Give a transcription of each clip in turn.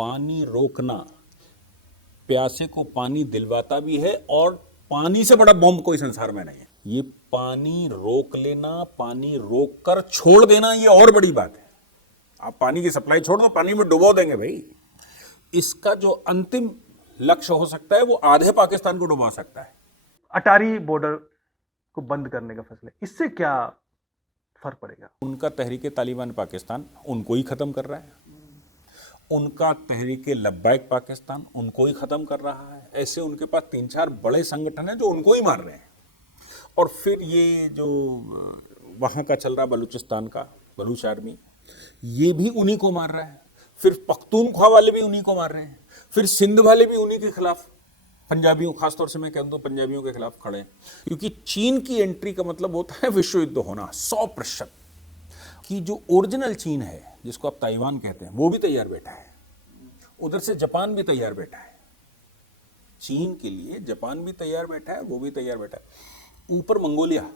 पानी रोकना प्यासे को पानी दिलवाता भी है, और पानी से बड़ा बॉम्ब कोई संसार में नहीं है। ये पानी रोक लेना, पानी रोक कर छोड़ देना, ये और बड़ी बात है। आप पानी की सप्लाई छोड़ दो, पानी में डुबो देंगे भाई। इसका जो अंतिम लक्ष्य हो सकता है वो आधे पाकिस्तान को डुबा सकता है। अटारी बॉर्डर को बंद करने का फैसला, इससे क्या फर्क पड़ेगा? उनका तहरीके तालिबान पाकिस्तान उनको ही खत्म कर रहा है, उनका तहरीके लब्बैक पाकिस्तान उनको ही खत्म कर रहा है। ऐसे उनके पास 3-4 बड़े संगठन हैं जो उनको ही मार रहे हैं। और फिर ये जो वहाँ का चल रहा बलूचिस्तान का बलूच आर्मी, ये भी उन्हीं को मार रहा है। फिर पख्तूनख्वा वाले भी उन्हीं को मार रहे हैं। फिर सिंध वाले भी उन्हीं के खिलाफ, पंजाबियों, खासतौर से मैं कह दूं पंजाबियों के खिलाफ खड़े हैं। क्योंकि चीन की एंट्री का मतलब होता है विश्व युद्ध होना। 100% की जो ओरिजिनल चीन है, जिसको आप ताइवान कहते हैं, वो भी तैयार बैठा है। उधर से जापान भी तैयार बैठा है। चीन के लिए जापान भी तैयार बैठा है, वो भी तैयार बैठा है। ऊपर मंगोलिया,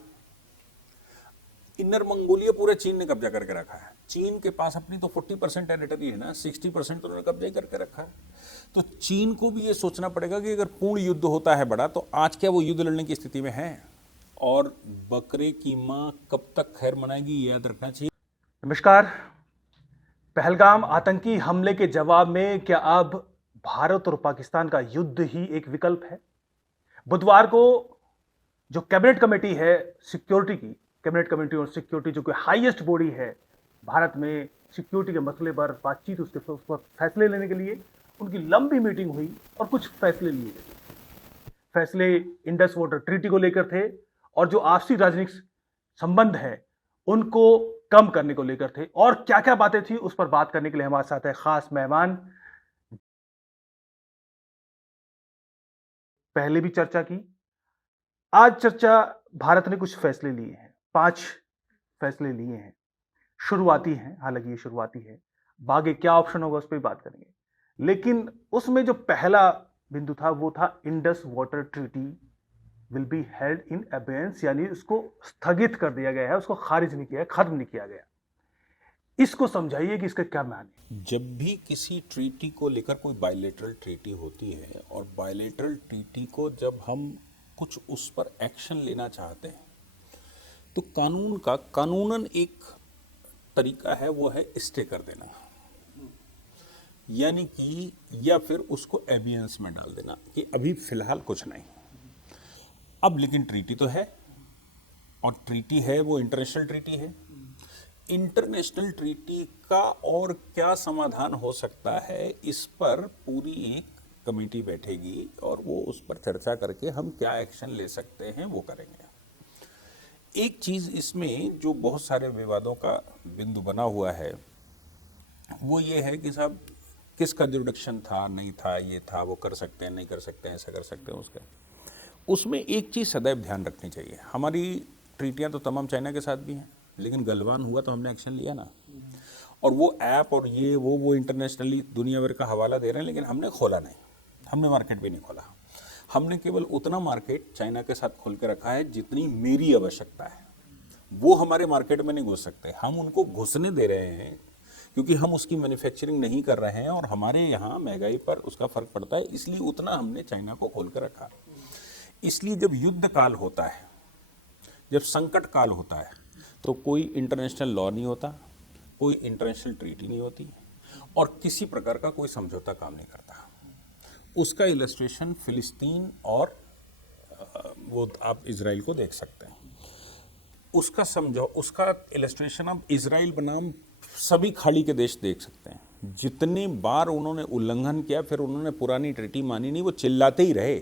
इनर मंगोलिया पूरा चीन ने कब्जा करके रखा है। चीन के पास अपनी तो 40% टेरिटरी है ना, 60% तो उन्होंने कब्जा करके रखा है। तो चीन को भी ये सोचना पड़ेगा कि अगर पूर्ण युद्ध होता है बड़ा, तो आज क्या वो युद्ध लड़ने की स्थिति में है? और बकरे की मां कब तक खैर मनाएगी, ये याद रखना चाहिए। नमस्कार। पहलगाम आतंकी हमले के जवाब में क्या अब भारत और पाकिस्तान का युद्ध ही एक विकल्प है? बुधवार को जो कैबिनेट कमेटी है सिक्योरिटी की, कैबिनेट कमेटी और सिक्योरिटी जो कि हाईएस्ट बॉडी है भारत में सिक्योरिटी के मसले पर बातचीत, उस पर फैसले लेने के लिए उनकी लंबी मीटिंग हुई और कुछ फैसले लिए गए। फैसले इंडस वाटर ट्रीटी को लेकर थे और जो आपसी राजनीतिक संबंध है उनको कम करने को लेकर थे। और क्या क्या बातें थी उस पर बात करने के लिए हमारे साथ है खास मेहमान। पहले भी चर्चा की, आज चर्चा, भारत ने कुछ फैसले लिए हैं, 5 फैसले लिए हैं। शुरुआती हैं, हालांकि ये शुरुआती है, आगे क्या ऑप्शन होगा उस पर बात करेंगे। लेकिन उसमें जो पहला बिंदु था वो था Indus water treaty will be held in abeyance, यानी उसको स्थगित कर दिया गया है, उसको खारिज नहीं किया, खत्म नहीं किया गया। इसको समझाइए कि इसका क्या माने। जब भी किसी ट्रीटी को लेकर कोई बायलैटरल ट्रीटी होती है, और बायलैटरल ट्रीटी को जब हम कुछ उस पर एक्शन लेना चाहते हैं, तो कानूनन एक तरीका है, वो है स्टे कर देना, यानी कि या फिर उसको एबियंस में डाल देना कि अभी फिलहाल कुछ नहीं। अब लेकिन ट्रीटी तो है, और ट्रीटी है वो इंटरनेशनल ट्रीटी है। इंटरनेशनल ट्रीटी का और क्या समाधान हो सकता है, इस पर पूरी एक कमेटी बैठेगी और वो उस पर चर्चा करके हम क्या एक्शन ले सकते हैं वो करेंगे। एक चीज़ इसमें जो बहुत सारे विवादों का बिंदु बना हुआ है वो ये है कि साहब किसका जुरिडिक्शन था, नहीं था, ये था, वो कर सकते हैं, नहीं कर सकते हैं, ऐसा कर सकते हैं, उसका। उसमें एक चीज़ सदैव ध्यान रखनी चाहिए, हमारी ट्रीटियाँ तो तमाम चाइना के साथ भी हैं, लेकिन गलवान हुआ तो हमने एक्शन लिया ना। और वो ऐप और ये वो इंटरनेशनली दुनिया भर का हवाला दे रहे हैं, लेकिन हमने खोला नहीं, हमने मार्केट भी नहीं खोला। हमने केवल उतना मार्केट चाइना के साथ खोल के रखा है जितनी मेरी आवश्यकता है। वो हमारे मार्केट में नहीं घुस सकते, हम उनको घुसने दे रहे हैं क्योंकि हम उसकी मैन्युफैक्चरिंग नहीं कर रहे हैं और हमारे यहाँ महंगाई पर उसका फर्क पड़ता है, इसलिए उतना हमने चाइना को खोल कर रखा। इसलिए जब युद्ध काल होता है, जब संकट काल होता है, तो कोई इंटरनेशनल लॉ नहीं होता, कोई इंटरनेशनल ट्रीटी नहीं होती, और किसी प्रकार का कोई समझौता काम नहीं करता। उसका इलस्ट्रेशन फिलिस्तीन और वो आप इजराइल को देख सकते हैं। उसका इलस्ट्रेशन आप इजराइल बनाम सभी खाड़ी के देश देख सकते हैं। जितने बार उन्होंने उल्लंघन किया, फिर उन्होंने पुरानी ट्रीटी मानी नहीं, वो चिल्लाते ही रहे।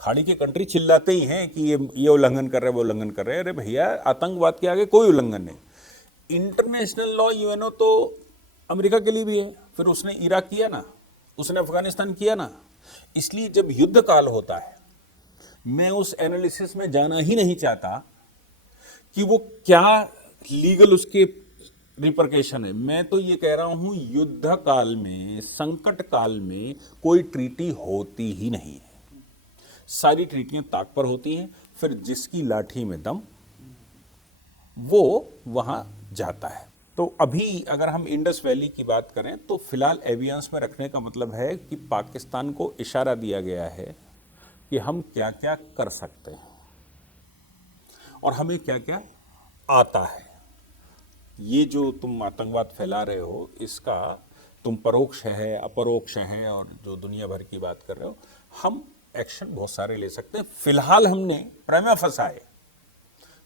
खाड़ी के कंट्री चिल्लाते ही हैं कि ये उल्लंघन कर रहे हैं, वो उल्लंघन कर रहे हैं। अरे भैया, आतंकवाद के आगे कोई उल्लंघन नहीं। इंटरनेशनल लॉ यूएनओ तो अमेरिका के लिए भी है, फिर उसने इराक किया ना, उसने अफगानिस्तान किया ना। इसलिए जब युद्ध काल होता है, मैं उस एनालिसिस में जाना ही नहीं चाहता कि वो क्या लीगल उसके रिपरकेशन है। मैं तो ये कह रहा हूं, युद्ध काल में, संकट काल में कोई ट्रीटी होती ही नहीं है। सारी ट्रीटियां ताक पर होती हैं, फिर जिसकी लाठी में दम वो वहां जाता है। तो अभी अगर हम इंडस वैली की बात करें तो फिलहाल एवियंस में रखने का मतलब है कि पाकिस्तान को इशारा दिया गया है कि हम क्या क्या कर सकते हैं और हमें क्या क्या आता है। ये जो तुम आतंकवाद फैला रहे हो इसका तुम परोक्ष है अपरोक्ष है और जो दुनिया भर की बात कर रहे हो, हम एक्शन बहुत सारे ले सकते हैं। फिलहाल हमने प्रेमा फसाए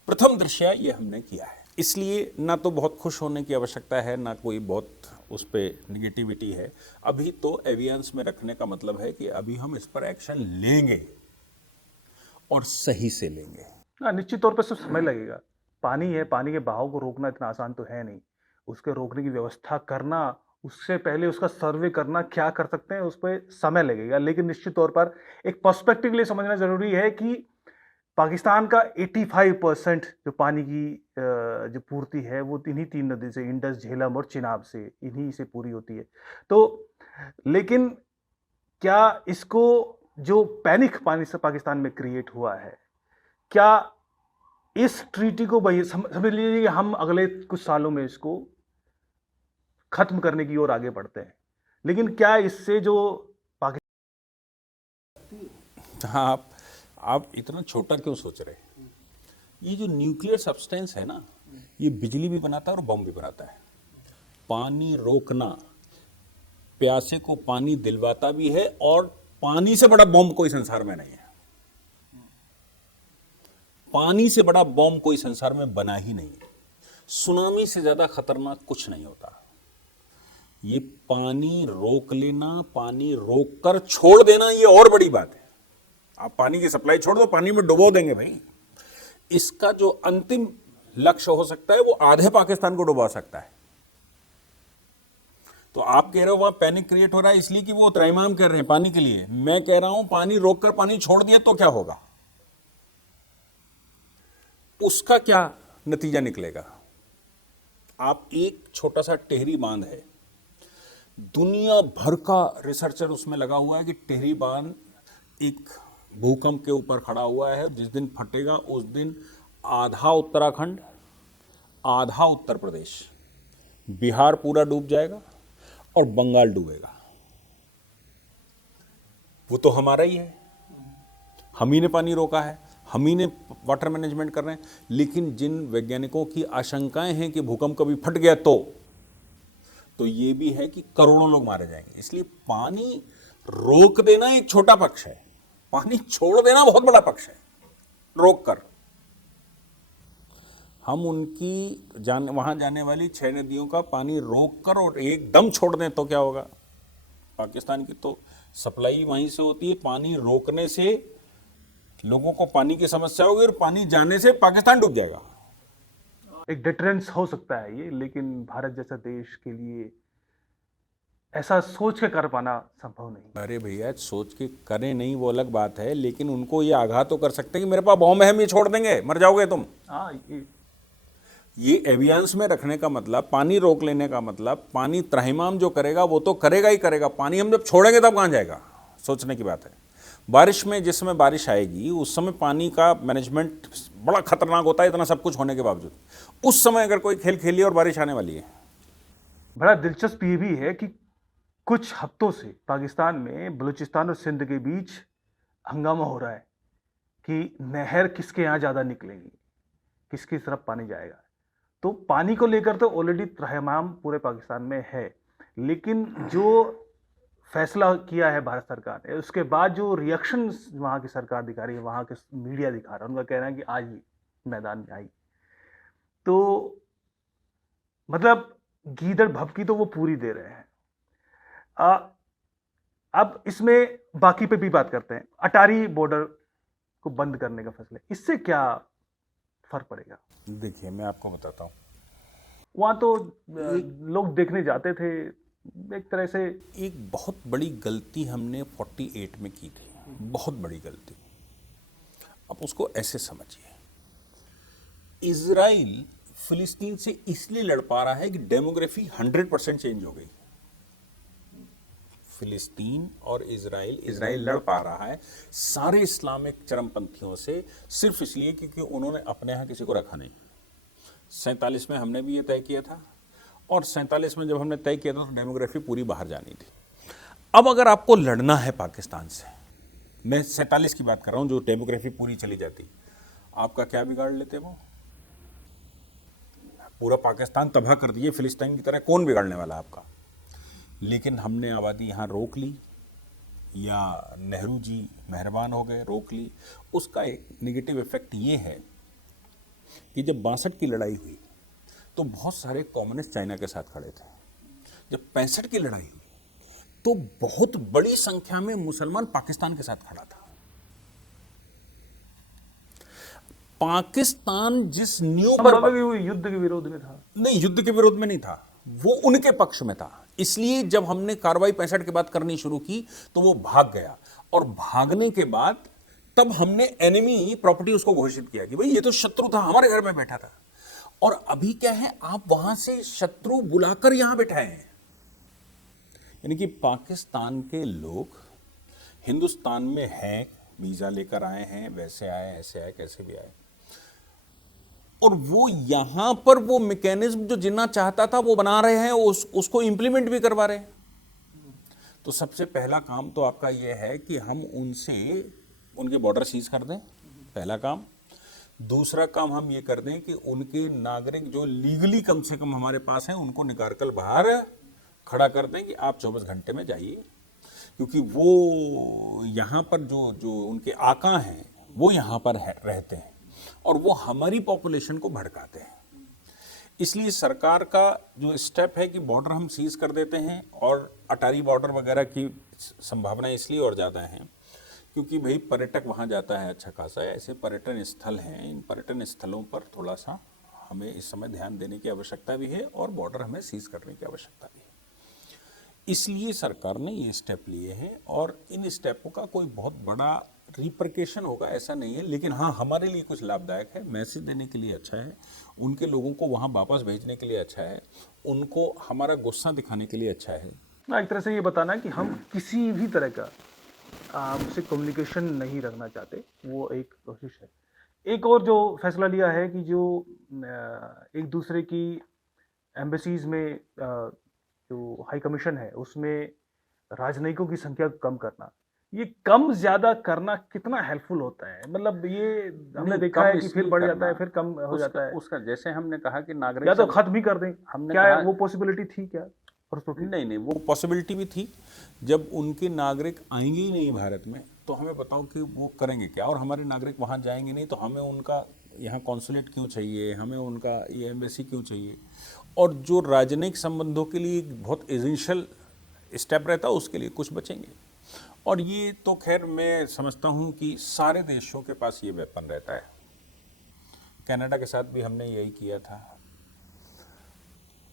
प्रथम दृश्या ये हमने किया है, इसलिए ना तो बहुत खुश होने की आवश्यकता है ना कोई बहुत उस पर निगेटिविटी है। अभी तो एवियंस में रखने का मतलब है कि अभी हम इस पर एक्शन लेंगे और सही से लेंगे। निश्चित तौर पर सिर्फ समय लगेगा। पानी है, पानी के बहाव को रोकना इतना आसान तो है नहीं। उसके रोकने की व्यवस्था करना, उससे पहले उसका सर्वे करना, क्या कर सकते हैं, उस पर समय लगेगा। लेकिन निश्चित तौर पर एक पर्सपेक्टिव के लिए समझना जरूरी है कि पाकिस्तान का 85% जो पानी की जो पूर्ति है वो इन्हीं 3 नदी से, इंडस, झेलम और चिनाब से, इन्हीं से पूरी होती है। तो लेकिन क्या इसको जो पैनिक पानी से पाकिस्तान में क्रिएट हुआ है, क्या इस ट्रीटी को समझ लीजिए कि हम अगले कुछ सालों में इसको खत्म करने की ओर आगे बढ़ते हैं, लेकिन क्या इससे जो हाँ, आप इतना छोटा क्यों सोच रहे हैं? ये जो न्यूक्लियर सब्सटेंस है ना, ये बिजली भी बनाता है और बम भी बनाता है। पानी रोकना प्यासे को पानी दिलवाता भी है और पानी से बड़ा बम कोई संसार में नहीं है। पानी से बड़ा बम कोई संसार में बना ही नहीं। सुनामी से ज्यादा खतरनाक कुछ नहीं होता। ये पानी रोक लेना, पानी रोक कर छोड़ देना, ये और बड़ी बात है। आप पानी की सप्लाई छोड़ दो, पानी में डुबो देंगे भाई। इसका जो अंतिम लक्ष्य हो सकता है वो आधे पाकिस्तान को डुबा सकता है। तो आप कह रहे हो वहां पैनिक क्रिएट हो रहा है इसलिए कि वो त्रैमाम कर रहे हैं पानी के लिए। मैं कह रहा हूं पानी रोककर पानी छोड़ दिया तो क्या होगा, उसका क्या नतीजा निकलेगा। आप एक छोटा सा टेहरी बांध है, दुनिया भर का रिसर्चर उसमें लगा हुआ है कि टेहरी बांध एक भूकंप के ऊपर खड़ा हुआ है। जिस दिन फटेगा उस दिन आधा उत्तराखंड, आधा उत्तर प्रदेश, बिहार पूरा डूब जाएगा और बंगाल डूबेगा। वो तो हमारा ही है, हम ही ने पानी रोका है, हम ही ने वाटर मैनेजमेंट कर रहे हैं। लेकिन जिन वैज्ञानिकों की आशंकाएं हैं कि भूकंप कभी फट गया तो ये भी है कि करोड़ों लोग मारे जाएंगे। इसलिए पानी रोक देना एक छोटा पक्ष है, पानी छोड़ देना बहुत बड़ा पक्ष है। रोक कर हम उनकी वहां जाने वाली 6 नदियों का पानी रोक कर और एकदम छोड़ दें तो क्या होगा। पाकिस्तान की तो सप्लाई वहीं से होती है। पानी रोकने से लोगों को पानी की समस्या होगी और पानी जाने से पाकिस्तान डूब जाएगा। एक डिटरेंस हो सकता है ये, लेकिन भारत जैसा देश के लिए ऐसा सोच के कर पाना संभव नहीं। अरे भैया, सोच के करें नहीं वो अलग बात है, लेकिन उनको ये आघात तो कर सकते हैं कि मेरे पास बॉम्ब है, हम ये छोड़ देंगे, मर जाओगे तुम। हाँ, ये एवियंस में रखने का मतलब, पानी रोक लेने का मतलब, पानी त्रहिमाम जो करेगा वो तो करेगा ही करेगा। पानी हम जब छोड़ेंगे तब कहाँ जाएगा, सोचने की बात है। बारिश में जिस समय बारिश आएगी उस समय पानी का मैनेजमेंट बड़ा खतरनाक होता है, इतना सब कुछ होने के बावजूद। उस समय अगर कोई खेल खेली और बारिश आने वाली है। बड़ा दिलचस्प ये भी है कि कुछ हफ्तों से पाकिस्तान में बलूचिस्तान और सिंध के बीच हंगामा हो रहा है कि नहर किसके यहाँ ज़्यादा निकलेगी, किसकी तरफ पानी जाएगा। तो पानी को लेकर तो ऑलरेडी त्रहमाम पूरे पाकिस्तान में है, लेकिन जो फैसला किया है भारत सरकार ने, उसके बाद जो रिएक्शन वहाँ की सरकार दिखा रही है, वहाँ के मीडिया दिखा रहा है, उनका कहना है कि आज ही मैदान में आई। तो मतलब गीदड़ भभकी तो वो पूरी दे रहे हैं। अब इसमें बाकी पे भी बात करते हैं। अटारी बॉर्डर को बंद करने का फैसला, इससे क्या फर्क पड़ेगा? देखिए, मैं आपको बताता हूँ। वहां तो लोग देखने जाते थे। एक तरह से एक बहुत बड़ी गलती हमने 48 में की थी, बहुत बड़ी गलती। अब उसको ऐसे समझिए, इजराइल फिलिस्तीन से इसलिए लड़ पा रहा है कि डेमोग्राफी 100% चेंज हो गई। फिलिस्तीन और इजराइल लड़ पा रहा है सारे इस्लामिक चरमपंथियों से सिर्फ इसलिए क्योंकि उन्होंने अपने यहाँ किसी को रखा नहीं। 47 में हमने भी ये तय किया था और 47 में जब हमने तय किया था तो डेमोग्राफी पूरी बाहर जानी थी। अब अगर आपको लड़ना है पाकिस्तान से, मैं 47 की बात कर रहा हूं, जो डेमोग्राफी पूरी चली जाती, आपका क्या बिगाड़ लेते वो? पूरा पाकिस्तान तबाह कर दिए फिलिस्तीन की तरह, कौन बिगाड़ने वाला आपका? लेकिन हमने आबादी यहाँ रोक ली, या नेहरू जी मेहरबान हो गए, रोक ली। उसका एक निगेटिव इफेक्ट ये है कि जब 62 की लड़ाई हुई तो बहुत सारे कम्युनिस्ट चाइना के साथ खड़े थे। जब 65 की लड़ाई हुई तो बहुत बड़ी संख्या में मुसलमान पाकिस्तान के साथ खड़ा था। पाकिस्तान जिस न्यू युद्ध के विरोध में था, नहीं, युद्ध के विरोध में नहीं था, वो उनके पक्ष में था। इसलिए जब हमने कार्रवाई 65 के बाद करनी शुरू की तो वो भाग गया, और भागने के बाद तब हमने एनिमी प्रॉपर्टी उसको घोषित किया कि भाई ये तो शत्रु था, हमारे घर में बैठा था। और अभी क्या है, आप वहां से शत्रु बुलाकर यहां बैठाए हैं। यानी कि पाकिस्तान के लोग हिंदुस्तान में हैं, वीजा लेकर आए हैं, वैसे आए, ऐसे आए, कैसे भी आए, और वो यहां पर वो मैकेनिज्म जो जिन्ना चाहता था वो बना रहे हैं, उसको इंप्लीमेंट भी करवा रहे हैं। तो सबसे पहला काम तो आपका ये है कि हम उनसे उनके बॉर्डर सीज कर दें, पहला काम। दूसरा काम हम ये कर दें कि उनके नागरिक जो लीगली कम से कम हमारे पास हैं उनको निकाल कर बाहर खड़ा कर दें कि आप 24 घंटे में जाइए, क्योंकि वो यहाँ पर जो उनके आका हैं वो यहाँ पर रहते हैं और वो हमारी पॉपुलेशन को भड़काते हैं। इसलिए सरकार का जो स्टेप है कि बॉर्डर हम सीज कर देते हैं, और अटारी बॉर्डर वगैरह की संभावना इसलिए और ज़्यादा है क्योंकि भाई पर्यटक वहाँ जाता है अच्छा खासा है, ऐसे पर्यटन स्थल हैं, इन पर्यटन स्थलों पर थोड़ा सा हमें इस समय ध्यान देने की आवश्यकता भी है और बॉर्डर हमें सीज करने की आवश्यकता भी है। इसलिए सरकार ने ये स्टेप लिए हैं, और इन स्टेपों का कोई बहुत बड़ा रिपरकेशन होगा ऐसा नहीं है, लेकिन हाँ हमारे लिए कुछ लाभदायक है, मैसेज देने के लिए अच्छा है, उनके लोगों को वहाँ वापस भेजने के लिए अच्छा है, उनको हमारा गुस्सा दिखाने के लिए अच्छा है। एक तरह से ये बताना है कि हम किसी भी तरह का आपसे कम्युनिकेशन नहीं रखना चाहते, वो एक कोशिश है। एक और जो फैसला लिया है कि जो एक दूसरे की एम्बेसीज में जो हाई कमीशन है उसमें राजनयिकों की संख्या कम करना, ये कम ज्यादा करना कितना हेल्पफुल होता है? मतलब ये हमने देखा है कि फिर बढ़ जाता है, फिर कम हो जाता है। उसका जैसे हमने कहा कि नागरिक या तो खत्म ही कर दें, हमने क्या कहा, वो पॉसिबिलिटी थी क्या? नहीं, वो पॉसिबिलिटी भी थी। जब उनके नागरिक आएंगे ही नहीं भारत में तो हमें बताओ कि वो करेंगे क्या, और हमारे नागरिक वहाँ जाएंगे नहीं तो हमें उनका यहाँ कॉन्सुलेट क्यों चाहिए, हमें उनका ये एम्बेसी क्यों चाहिए। और जो राजनयिक संबंधों के लिए बहुत एसेंशियल स्टेप रहता है उसके लिए कुछ बचेंगे। और ये तो खैर मैं समझता हूँ कि सारे देशों के पास ये वेपन रहता है। कनाडा के साथ भी हमने यही किया था।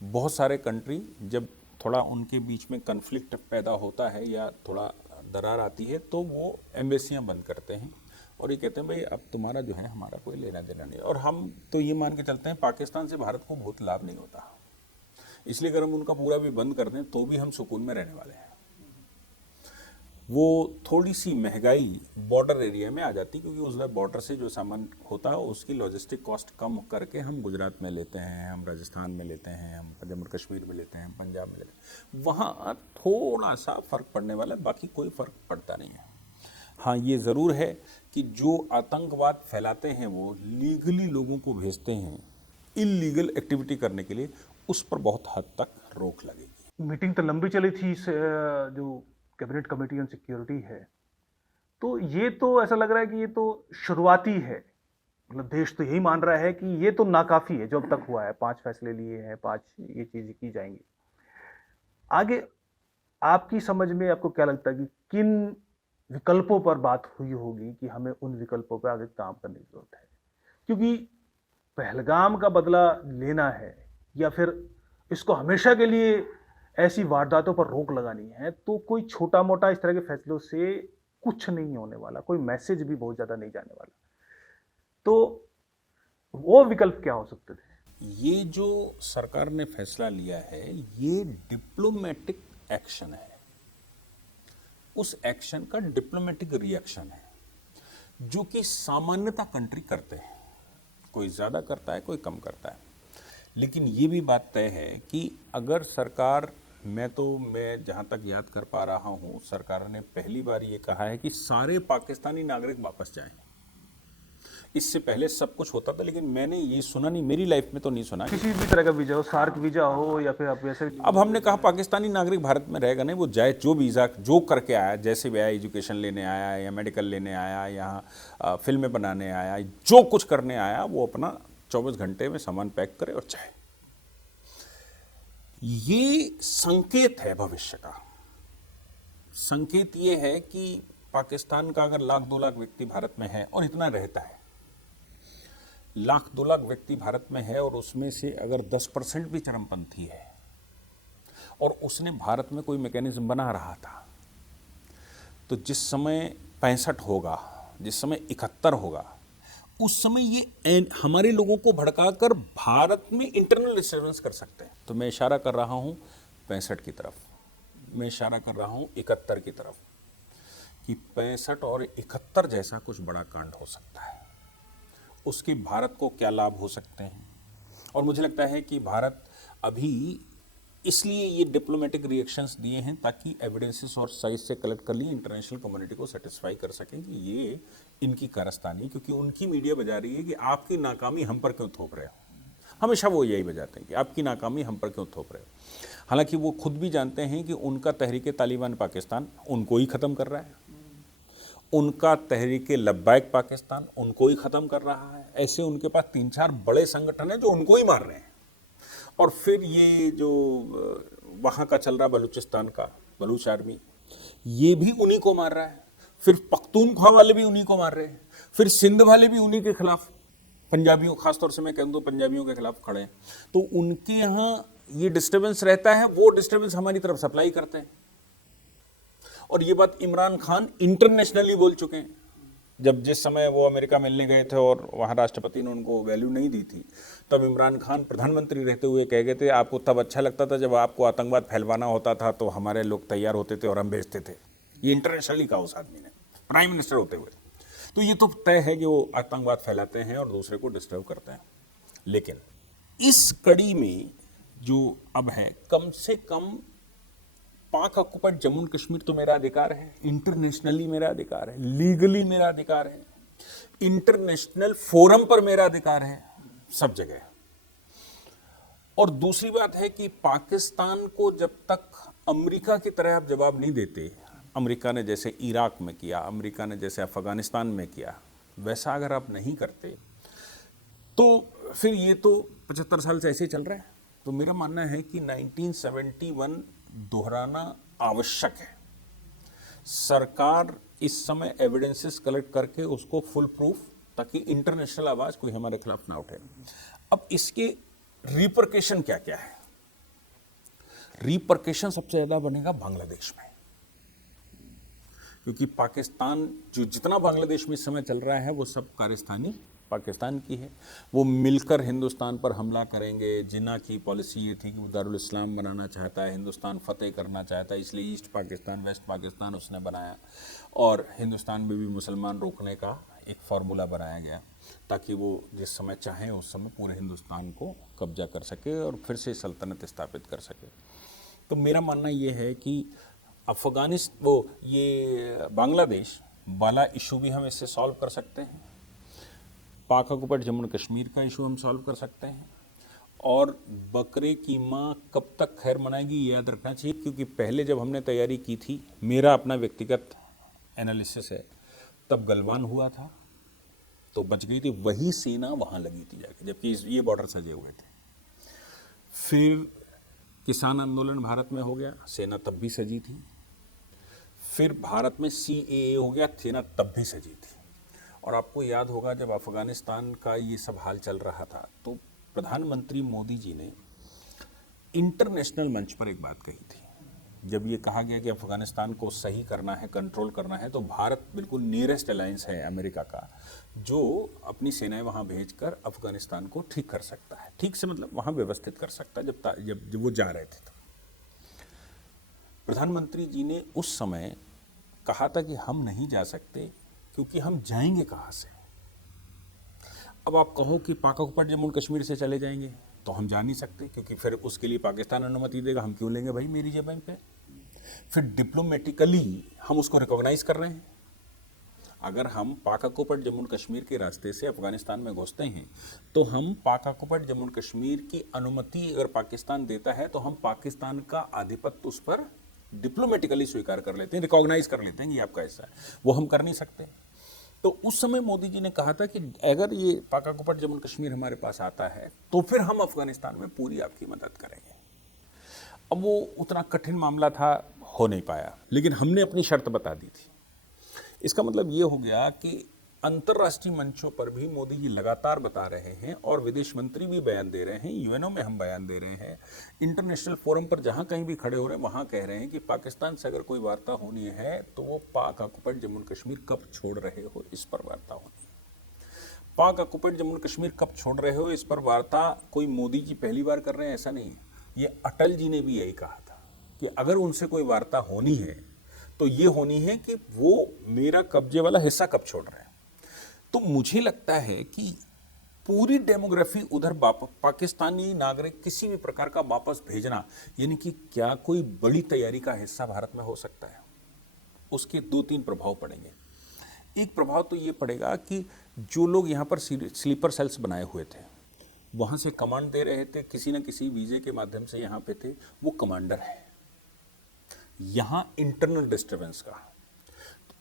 बहुत सारे कंट्री जब थोड़ा उनके बीच में कन्फ्लिक्ट पैदा होता है या थोड़ा दरार आती है तो वो एम्बेसियां बंद करते हैं और ये कहते हैं भाई अब तुम्हारा जो है हमारा कोई लेना देना नहीं। और हम तो ये मान के चलते हैं पाकिस्तान से भारत को बहुत लाभ नहीं होता, इसलिए अगर हम उनका पूरा भी बंद कर दें तो भी हम सुकून में रहने वाले हैं। वो थोड़ी सी महंगाई बॉर्डर एरिया में आ जाती क्योंकि उस बॉर्डर से जो सामान होता है उसकी लॉजिस्टिक कॉस्ट कम करके हम गुजरात में लेते हैं, हम राजस्थान में लेते हैं, हम जम्मू कश्मीर में लेते हैं, पंजाब में लेते हैं, वहाँ थोड़ा सा फ़र्क पड़ने वाला है, बाकी कोई फ़र्क पड़ता नहीं है। हाँ ये ज़रूर है कि जो आतंकवाद फैलाते हैं वो लीगली लोगों को भेजते हैं इलीगल एक्टिविटी करने के लिए, उस पर बहुत हद तक रोक लगेगी। मीटिंग तो लंबी चली थी, जो कैबिनेट कमेटी ऑन सिक्योरिटी है, तो ये तो ऐसा लग रहा है कि ये तो शुरुआती है। मतलब देश तो यही मान रहा है कि ये तो नाकाफी है जो अब तक हुआ है, 5 फैसले लिए हैं, 5 ये चीजें की जाएंगी। आगे आपकी समझ में आपको क्या लगता है कि किन विकल्पों पर बात हुई होगी कि हमें उन विकल्पों पर आगे काम करने की जरूरत है? क्योंकि पहलगाम का बदला लेना है या फिर इसको हमेशा के लिए ऐसी वारदातों पर रोक लगानी है, तो कोई छोटा मोटा इस तरह के फैसलों से कुछ नहीं होने वाला, कोई मैसेज भी बहुत ज्यादा नहीं जाने वाला। तो वो विकल्प क्या हो सकते थे? ये जो सरकार ने फैसला लिया है ये डिप्लोमेटिक एक्शन है, उस एक्शन का डिप्लोमेटिक रिएक्शन है जो कि सामान्यतः कंट्री करते हैं, कोई ज्यादा करता है कोई कम करता है। लेकिन ये भी बात तय है कि अगर सरकार, मैं जहाँ तक याद कर पा रहा हूँ, सरकार ने पहली बार ये कहा है कि सारे पाकिस्तानी नागरिक वापस जाएं। इससे पहले सब कुछ होता था, लेकिन मैंने ये सुना नहीं, मेरी लाइफ में तो नहीं सुना। किसी भी तरह का वीजा हो, सार्क वीजा हो या फिर आप वैसे। अब हमने कहा पाकिस्तानी नागरिक भारत में रहेगा नहीं, वो जाए जो वीज़ा जो करके आया, जैसे भी आया, एजुकेशन लेने आया या मेडिकल लेने आया, यहाँ फिल्में बनाने आया, जो कुछ करने आया, वो अपना 24 घंटे में सामान पैक करे और जाए। ये संकेत है भविष्य का। संकेत ये है कि पाकिस्तान का अगर 1-2 लाख व्यक्ति भारत में है और इतना रहता है, 1-2 लाख व्यक्ति भारत में है, और उसमें से अगर 10% भी चरमपंथी है और उसने भारत में कोई मैकेनिज्म बना रहा था, तो जिस समय 65 होगा, जिस समय 71 होगा, उस समय ये हमारे लोगों को भड़काकर भारत में इंटरनल डिस्टर्बेंस कर सकते हैं। तो मैं इशारा कर रहा हूं 65 की तरफ, मैं इशारा कर रहा हूं 71 की तरफ, कि 65 और 71 जैसा कुछ बड़ा कांड हो सकता है। उसके भारत को क्या लाभ हो सकते हैं, और मुझे लगता है कि भारत अभी इसलिए ये डिप्लोमेटिक रिएक्शंस दिए हैं ताकि एविडेंसेस और साइज से कलेक्ट कर ली, इंटरनेशनल कम्युनिटी को सेटिस्फाई कर सकें कि ये इनकी कारस्तानी, क्योंकि उनकी मीडिया बजा रही है कि आपकी नाकामी हम पर क्यों थोप रहे हो। हमेशा वो यही बजाते हैं कि आपकी नाकामी हम पर क्यों थोप रहे हो। हालांकि वो खुद भी जानते हैं कि उनका तहरीक तालिबान पाकिस्तान उनको ही ख़त्म कर रहा है, उनका तहरीक लब्बैक पाकिस्तान उनको ही ख़त्म कर रहा है। ऐसे उनके पास 3-4 बड़े संगठन हैं जो उनको ही मार रहे हैं। और फिर ये जो वहाँ का चल रहा बलूचिस्तान का बलूच आर्मी, ये भी उन्हीं को मार रहा है। फिर पख्तूनख्वा वाले भी उन्हीं को मार रहे हैं, फिर सिंध वाले भी उन्हीं के खिलाफ, पंजाबियों, खासतौर से मैं कह दूँ पंजाबियों के खिलाफ खड़े हैं। तो उनके यहाँ ये डिस्टर्बेंस रहता है, वो डिस्टर्बेंस हमारी तरफ सप्लाई करते हैं। और ये बात इमरान खान इंटरनेशनली बोल चुके हैं। जब जिस समय वो अमेरिका मिलने गए थे और वहाँ राष्ट्रपति ने उनको वैल्यू नहीं दी थी, तब इमरान खान प्रधानमंत्री रहते हुए कह गए थे, आपको तब अच्छा लगता था जब आपको आतंकवाद फैलवाना होता था तो हमारे लोग तैयार होते थे और हम भेजते थे। ये इंटरनेशनली कहा उस आदमी ने, प्राइम मिनिस्टर होते हुए। तो ये तो तय है कि वो आतंकवाद फैलाते हैं और दूसरे को डिस्टर्ब करते हैं। लेकिन इस कड़ी में जो अब है, कम से कम पाक ऑक्युपाइड जम्मू एंड कश्मीर तो मेरा अधिकार है, इंटरनेशनली मेरा अधिकार है, लीगली मेरा अधिकार है, इंटरनेशनल फोरम पर मेरा अधिकार है, सब जगह। और दूसरी बात है कि पाकिस्तान को जब तक अमेरिका की तरह आप जवाब नहीं देते, अमेरिका ने जैसे इराक में किया, अमेरिका ने जैसे अफगानिस्तान में किया, वैसा अगर आप नहीं करते तो फिर ये तो 75 साल से ऐसे चल रहा है। तो मेरा मानना है कि 1971 दोहराना आवश्यक है। सरकार इस समय एविडेंसेस कलेक्ट करके उसको फुल प्रूफ, ताकि इंटरनेशनल आवाज कोई हमारे खिलाफ ना उठे। अब इसके रिपरकेशन क्या क्या है? रिपरकेशन सबसे ज्यादा बनेगा बांग्लादेश में, क्योंकि पाकिस्तान जो जितना बांग्लादेश में इस समय चल रहा है वो सब कारस्तानी पाकिस्तान की है। वो मिलकर हिंदुस्तान पर हमला करेंगे। जिन्ना की पॉलिसी ये थी कि वो दारुल इस्लाम बनाना चाहता है, हिंदुस्तान फतेह करना चाहता है, इसलिए ईस्ट पाकिस्तान वेस्ट पाकिस्तान उसने बनाया, और हिंदुस्तान में भी मुसलमान रोकने का एक फार्मूला बनाया गया ताकि वो जिस समय चाहें उस समय पूरे हिंदुस्तान को कब्जा कर सके और फिर से सल्तनत स्थापित कर सके। तो मेरा मानना ये है कि ये बांग्लादेश वाला इशू भी हम इससे सॉल्व कर सकते हैं, पाक ऑक्युपाइड जम्मू एंड कश्मीर का इशू हम सॉल्व कर सकते हैं, और बकरे की माँ कब तक खैर मनाएगी ये याद रखना चाहिए। क्योंकि पहले जब हमने तैयारी की थी, मेरा अपना व्यक्तिगत एनालिसिस है, तब गलवान हुआ था तो बच गई थी, वही सेना वहाँ लगी थी जाके, जबकि ये बॉर्डर सजे हुए थे। फिर किसान आंदोलन भारत में हो गया, सेना तब भी सजी थी। फिर भारत में CAA हो गया, सेना तब भी सजी थी। और आपको याद होगा जब अफगानिस्तान का ये सब हाल चल रहा था, तो प्रधानमंत्री मोदी जी ने इंटरनेशनल मंच पर एक बात कही थी। जब ये कहा गया कि अफगानिस्तान को सही करना है, कंट्रोल करना है, तो भारत बिल्कुल नियरेस्ट अलायंस है अमेरिका का, जो अपनी सेनाएं वहाँ भेजकर अफगानिस्तान को ठीक कर सकता है। ठीक से मतलब वहाँ व्यवस्थित कर सकता है। जब वो जा रहे थे तो प्रधानमंत्री जी ने उस समय कहा था कि हम नहीं जा सकते, क्योंकि हम जाएंगे कहाँ से? अब आप कहो कि पाक ऑक्युपाइड जम्मू एंड कश्मीर से चले जाएंगे, तो हम जा नहीं सकते, क्योंकि फिर उसके लिए पाकिस्तान अनुमति देगा, हम क्यों लेंगे भाई मेरी ज़मीन पे। फिर डिप्लोमेटिकली हम उसको रिकॉग्नाइज कर रहे हैं। अगर हम पाक ऑक्युपाइड जम्मू और कश्मीर के रास्ते से अफगानिस्तान में घुसते हैं तो हम पाक ऑक्युपाइड जम्मू और कश्मीर की अनुमति अगर पाकिस्तान देता है तो हम पाकिस्तान का आधिपत्य उस पर डिप्लोमेटिकली स्वीकार कर लेते हैं, रिकॉग्नाइज कर लेते हैं कि ये आपका हिस्सा है। वो हम कर नहीं सकते। तो उस समय मोदी जी ने कहा था कि अगर ये पाक ऑक्युपाइड जम्मू और कश्मीर हमारे पास आता है तो फिर हम अफगानिस्तान में पूरी आपकी मदद करेंगे। अब वो उतना कठिन मामला था, हो नहीं पाया, लेकिन हमने अपनी शर्त बता दी थी। इसका मतलब ये हो गया कि अंतर्राष्ट्रीय मंचों पर भी मोदी जी लगातार बता रहे हैं और विदेश मंत्री भी बयान दे रहे हैं, यूएनओ में हम बयान दे रहे हैं, इंटरनेशनल फोरम पर जहां कहीं भी खड़े हो रहे हैं वहां कह रहे हैं कि पाकिस्तान से अगर कोई वार्ता होनी है तो वो पाक ऑक्युपाइड जम्मू और कश्मीर कब छोड़ रहे हो इस पर वार्ता होनी है। पाक ऑक्युपाइड जम्मू और कश्मीर कब छोड़ रहे हो इस पर वार्ता कोई मोदी जी पहली बार कर रहे हैं ऐसा नहीं। ये अटल जी ने भी यही कहा था कि अगर उनसे कोई वार्ता होनी है तो ये होनी है कि वो मेरा कब्जे वाला हिस्सा कब छोड़ रहे हैं। तो मुझे लगता है कि पूरी डेमोग्राफी उधर पाकिस्तानी नागरिक किसी भी प्रकार का वापस भेजना, यानी कि क्या कोई बड़ी तैयारी का हिस्सा भारत में हो सकता है। उसके 2-3 प्रभाव पड़ेंगे। एक प्रभाव तो ये पड़ेगा कि जो लोग यहाँ पर स्लीपर सेल्स बनाए हुए थे, वहाँ से कमांड दे रहे थे, किसी न किसी वीजे के माध्यम से यहाँ पे थे, वो कमांडर है। यहाँ इंटरनल डिस्टर्बेंस का,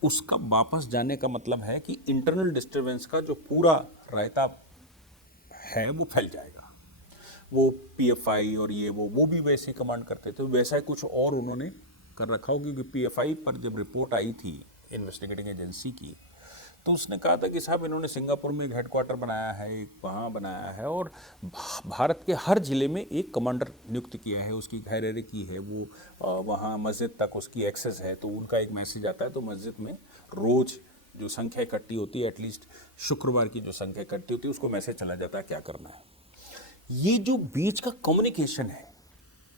उसका वापस जाने का मतलब है कि इंटरनल डिस्टर्बेंस का जो पूरा रायता है वो फैल जाएगा। वो पीएफआई और ये वो भी वैसे ही कमांड करते थे, वैसा ही कुछ और उन्होंने कर रखा हो। क्योंकि पीएफआई पर जब रिपोर्ट आई थी इन्वेस्टिगेटिंग एजेंसी की, तो उसने कहा था कि साहब इन्होंने सिंगापुर में एक हेडक्वार्टर बनाया है, एक वहाँ बनाया है, और भारत के हर ज़िले में एक कमांडर नियुक्त किया है, उसकी हायरार्की है, वो वहाँ मस्जिद तक उसकी एक्सेस है। तो उनका एक मैसेज आता है तो मस्जिद में रोज़ जो संख्या इकट्ठी होती है, एटलीस्ट शुक्रवार की जो संख्या इकट्ठी होती है, उसको मैसेज चला जाता है क्या करना है। ये जो बीच का कम्युनिकेशन है,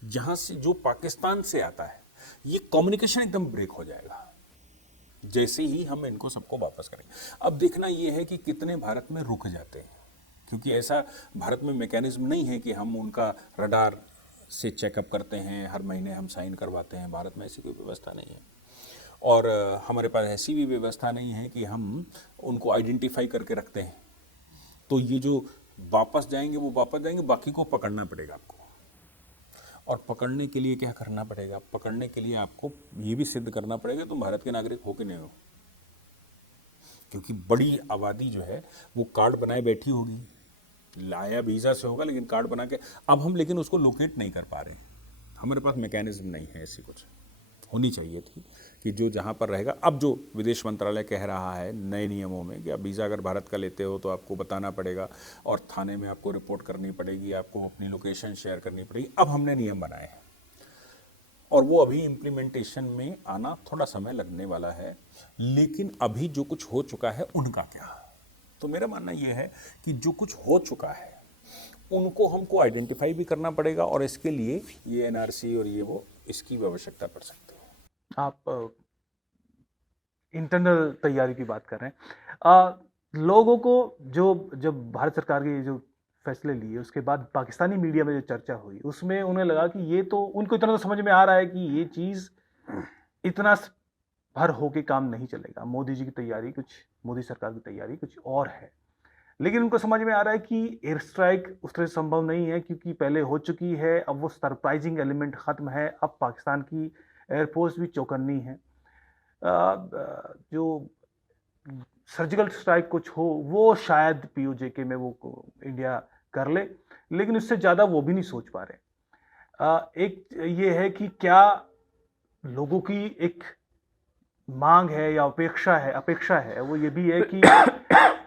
जहाँ से जो पाकिस्तान से आता है, ये कम्युनिकेशन एकदम ब्रेक हो जाएगा जैसे ही हम इनको सबको वापस करेंगे। अब देखना ये है कि कितने भारत में रुक जाते हैं, क्योंकि ऐसा भारत में मैकेनिज्म नहीं है कि हम उनका रडार से चेकअप करते हैं, हर महीने हम साइन करवाते हैं। भारत में ऐसी कोई व्यवस्था नहीं है, और हमारे पास ऐसी भी व्यवस्था नहीं है कि हम उनको आइडेंटिफाई करके रखते हैं। तो ये जो वापस जाएंगे वो वापस जाएंगे, बाकी को पकड़ना पड़ेगा आपको। और पकड़ने के लिए क्या करना पड़ेगा? पकड़ने के लिए आपको ये भी सिद्ध करना पड़ेगा तुम भारत के नागरिक हो कि नहीं हो, क्योंकि बड़ी आबादी जो है वो कार्ड बनाए बैठी होगी, लाया वीज़ा से होगा लेकिन कार्ड बना के, अब हम लेकिन उसको लोकेट नहीं कर पा रहे। हमारे पास मैकेनिज्म नहीं है, ऐसी कुछ होनी चाहिए थी कि जो जहाँ पर रहेगा। अब जो विदेश मंत्रालय कह रहा है नए नियमों में कि आप वीज़ा अगर भारत का लेते हो तो आपको बताना पड़ेगा और थाने में आपको रिपोर्ट करनी पड़ेगी, आपको अपनी लोकेशन शेयर करनी पड़ेगी। अब हमने नियम बनाए हैं और वो अभी इम्प्लीमेंटेशन में आना थोड़ा समय लगने वाला है, लेकिन अभी जो कुछ हो चुका है उनका क्या। तो मेरा मानना ये है कि जो कुछ हो चुका है उनको हमको आइडेंटिफाई भी करना पड़ेगा, और इसके लिए ये एनआरसी और ये वो इसकी भी आवश्यकता पड़ सकती है। आप इंटरनल तैयारी की बात कर रहे हैं। लोगों को जब भारत सरकार के जो फैसले लिए उसके बाद पाकिस्तानी मीडिया में जो चर्चा हुई उसमें उन्हें लगा कि ये तो उनको इतना तो समझ में आ रहा है कि ये चीज़ इतना भर होके काम नहीं चलेगा, मोदी जी की तैयारी कुछ, मोदी सरकार की तैयारी कुछ और है। लेकिन उनको समझ में आ रहा है कि एयर स्ट्राइक उस तरह संभव नहीं है क्योंकि पहले हो चुकी है, अब वो सरप्राइजिंग एलिमेंट खत्म है, अब पाकिस्तान की एयरफोर्स भी चौकन्नी है। जो सर्जिकल स्ट्राइक कुछ हो वो शायद पीओजेके में वो इंडिया कर ले, लेकिन उससे ज़्यादा वो भी नहीं सोच पा रहे। एक ये है कि क्या लोगों की एक मांग है या अपेक्षा है वो ये भी है कि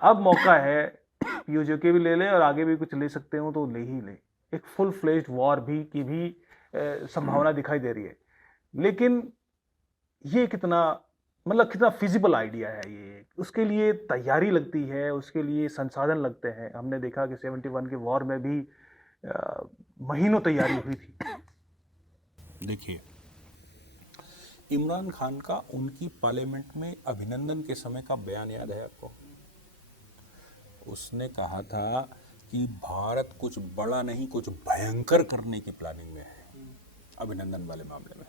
अब मौका है, पीओजेके भी ले ले और आगे भी कुछ ले सकते हो तो ले ही ले। एक फुल फ्लेज्ड वॉर भी की भी संभावना दिखाई दे रही है, लेकिन ये कितना फिजिबल आइडिया है ये? उसके लिए तैयारी लगती है, उसके लिए संसाधन लगते हैं। हमने देखा कि 71 के वॉर में भी महीनों तैयारी हुई थी। देखिए, इमरान खान का उनकी पार्लियामेंट में अभिनंदन के समय का बयान याद है आपको? उसने कहा था कि भारत कुछ बड़ा नहीं, कुछ भयंकर करने की प्लानिंग में है अभिनंदन वाले मामले में।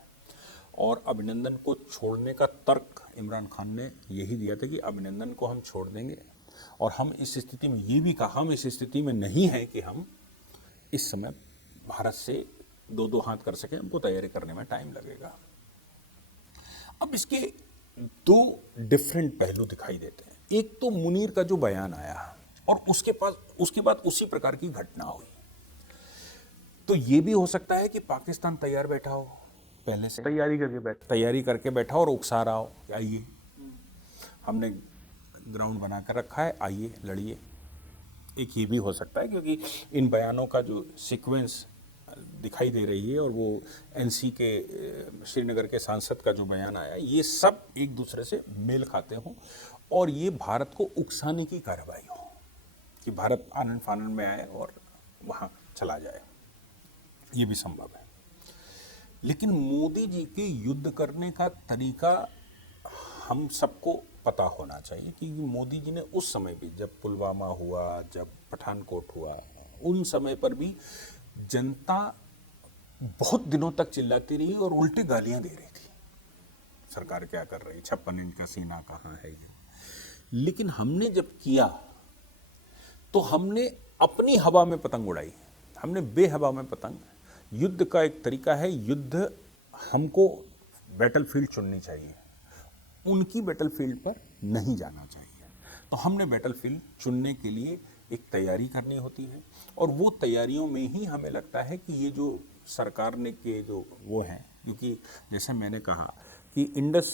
और अभिनंदन को छोड़ने का तर्क इमरान खान ने यही दिया था कि अभिनंदन को हम छोड़ देंगे, और हम इस स्थिति में, ये भी कहा, हम इस स्थिति में नहीं है कि हम इस समय भारत से दो दो हाथ कर सके, हमको तैयारी करने में टाइम लगेगा। अब इसके दो डिफरेंट पहलू दिखाई देते हैं। एक तो मुनीर का जो बयान आया और उसके बाद उसी प्रकार की घटना हुई, तो ये भी हो सकता है कि पाकिस्तान तैयार बैठा हो, पहले से तैयारी करके बैठा और उकसा रहा हो, आइए हमने ग्राउंड बना कर रखा है, आइए लड़िए। एक ये भी हो सकता है, क्योंकि इन बयानों का जो सीक्वेंस दिखाई दे रही है और वो एनसी के श्रीनगर के सांसद का जो बयान आया, ये सब एक दूसरे से मेल खाते हों और ये भारत को उकसाने की कार्रवाई हो कि भारत आनन फानन में आए और वहाँ चला जाए, ये भी संभव है। लेकिन मोदी जी के युद्ध करने का तरीका हम सबको पता होना चाहिए कि मोदी जी ने उस समय भी, जब पुलवामा हुआ, जब पठानकोट हुआ, उन समय पर भी जनता बहुत दिनों तक चिल्लाती रही और उल्टी गालियां दे रही थी, सरकार क्या कर रही, 56 इंच का सीना कहाँ है ये। लेकिन हमने जब किया तो हमने अपनी हवा में पतंग उड़ाई, हमने बेहवा में पतंग। युद्ध का एक तरीका है, युद्ध हमको बैटलफील्ड चुननी चाहिए, उनकी बैटलफील्ड पर नहीं जाना चाहिए। तो हमने बैटलफील्ड चुनने के लिए एक तैयारी करनी होती है, और वो तैयारियों में ही हमें लगता है कि ये जो सरकार ने के जो वो हैं, क्योंकि जैसे मैंने कहा कि इंडस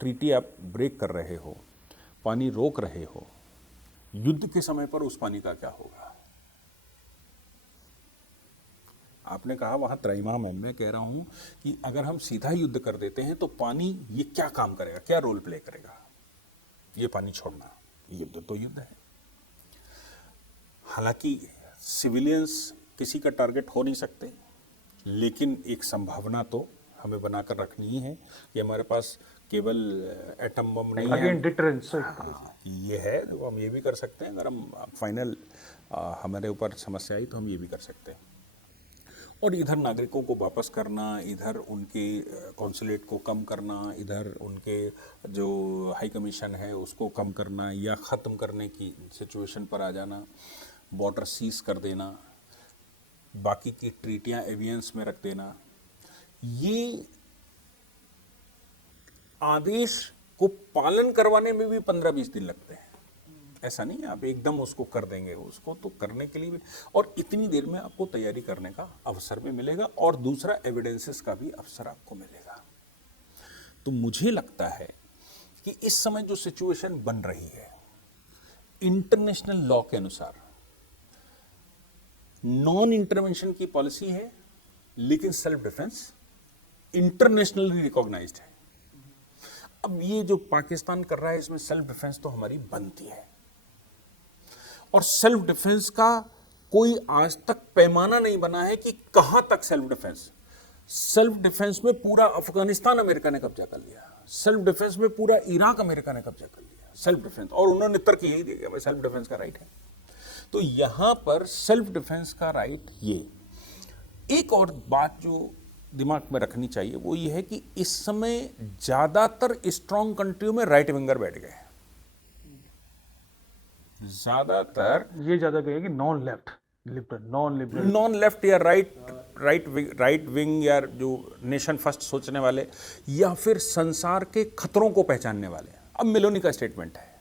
ट्रीटी आप ब्रेक कर रहे हो, पानी रोक रहे हो, युद्ध के समय पर उस पानी का क्या होगा। आपने कहा वहां त्रैमाम है, मैं कह रहा हूं कि अगर हम सीधा युद्ध कर देते हैं तो पानी ये क्या काम करेगा, क्या रोल प्ले करेगा, ये पानी छोड़ना। युद्ध तो युद्ध है, हालांकि सिविलियंस किसी का टारगेट हो नहीं सकते, लेकिन एक संभावना तो हमें बनाकर रखनी ही है कि हमारे पास केवल एटम बम नहीं है, डिटरेंस ये है जो हम ये भी कर सकते हैं। अगर हम फाइनल हमारे ऊपर समस्या आई तो हम ये भी कर सकते हैं। और इधर नागरिकों को वापस करना, इधर उनके कॉन्सुलेट को कम करना, इधर उनके जो हाई कमीशन है उसको कम करना या ख़त्म करने की सिचुएशन पर आ जाना, बॉर्डर सीज कर देना, बाकी की ट्रीटियां एवियंस में रख देना, ये आदेश को पालन करवाने में भी 15-20 दिन लगते हैं। ऐसा नहीं है आप एकदम उसको कर देंगे, उसको तो करने के लिए भी, और इतनी देर में आपको तैयारी करने का अवसर भी मिलेगा और दूसरा एविडेंसेस का भी अवसर आपको मिलेगा। तो मुझे लगता है कि इस समय जो सिचुएशन बन रही है, इंटरनेशनल लॉ के अनुसार नॉन इंटरवेंशन की पॉलिसी है, लेकिन सेल्फ डिफेंस इंटरनेशनली रिकॉग्नाइज्ड है। अब ये जो पाकिस्तान कर रहा है, इसमें सेल्फ डिफेंस तो हमारी बनती है, और सेल्फ डिफेंस का कोई आज तक पैमाना नहीं बना है कि कहां तक सेल्फ डिफेंस। सेल्फ डिफेंस में पूरा अफगानिस्तान अमेरिका ने कब्जा कर लिया, सेल्फ डिफेंस में पूरा इराक अमेरिका ने कब्जा कर लिया, सेल्फ डिफेंस, और उन्होंने तर्क यही दिया भाई सेल्फ डिफेंस का राइट है। तो यहां पर सेल्फ डिफेंस का राइट, ये एक और बात जो दिमाग में रखनी चाहिए वो ये है कि इस समय ज्यादातर स्ट्रांग कंट्रियों में राइट विंगर बैठ गए, ज्यादातर ये ज्यादा कहेगी नॉन लेफ्ट या राइट विंग या जो नेशन फर्स्ट सोचने वाले या फिर संसार के खतरों को पहचानने वाले। अब मेलोनी का स्टेटमेंट है,